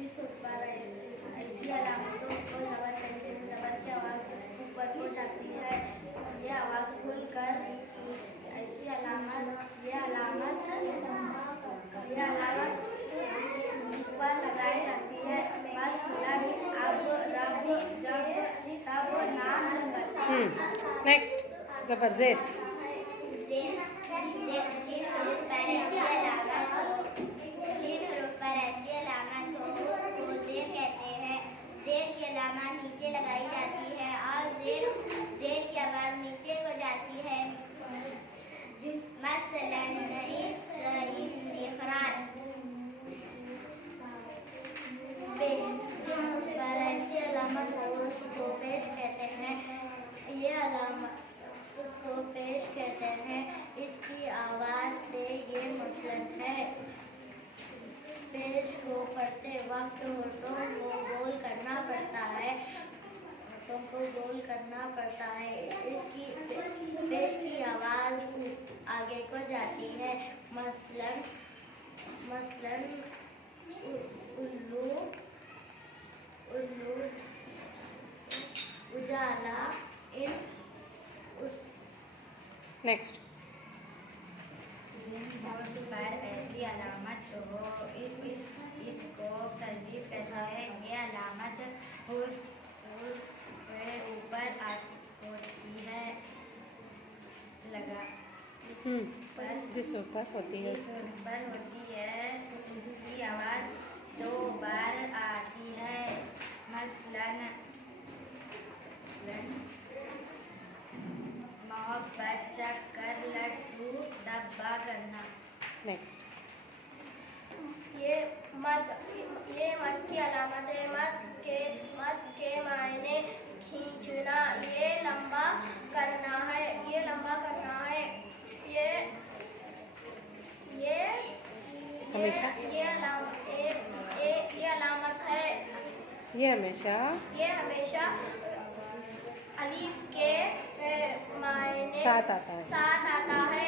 जिस पर ऐसी अलामतों को ज़बर करने से ज़बर की आवाज़ ऊपर को जाती है, यह आवाज़ खुलकर ऐसी अलामत ऊपर लगाई जाती है। मसलन अब, रब, जब, तब, नाम। नेक्स्ट ज़बर ज़ेर। जिन हरूफ पर ऐसी अलामत हो उसको ज़ेर कहते हैं। ज़ेर की अलामत नीचे लगाई जाती है और ज़ेर की आवाज़ नीचे को जाती है। मसलन इक़रार। जिन हरूफ पर ऐसी अलामत हो उसको पेश कहते हैं। ये अलामत उसको पेश कहते हैं। इसकी आवाज़ से ये मसलन है। पेश को पढ़ते वक्त होठों को गोल करना पड़ता है। इसकी पेश की आवाज़ आगे को जाती है। मसलन उल्लू, उजाला, नेक्स्ट जिन हरूफ पर ऐसी अलामत हो इसको तस्दीर कहते हैं। ये अलामत हुर्फ के ऊपर होती है। जिस ऊपर होती है उसकी आवाज़ 2 बार आती है। मसलन मोहब्बत, चक्कर, लड्डू, डब्बा करना। नेक्स्ट ये मद की अलामत है। मद के मायने खींचना, ये लंबा करना है। ये हमेशा अलामत है। ये हमेशा अलीफ के मायने साथ आता है।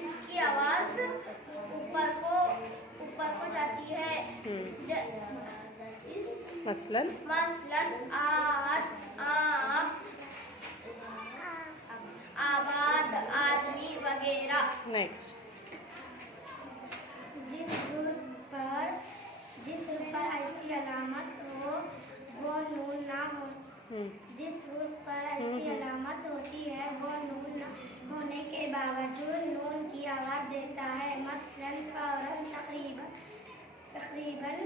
इसकी आवाज़ ऊपर को जाती है। मसलन आज, आप, आबाद, आदमी वगैरह। नेक्स्ट जिस हरूफ पर ऐसी अलामत हो वो नून ना हो। जिस हरूफ पर ऐसी अलामत होती है वो नून होने के बावजूद नून की आवाज़ देता है। मसलन फौरन, तकरीबन।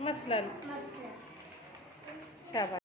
मसलन शाबाश।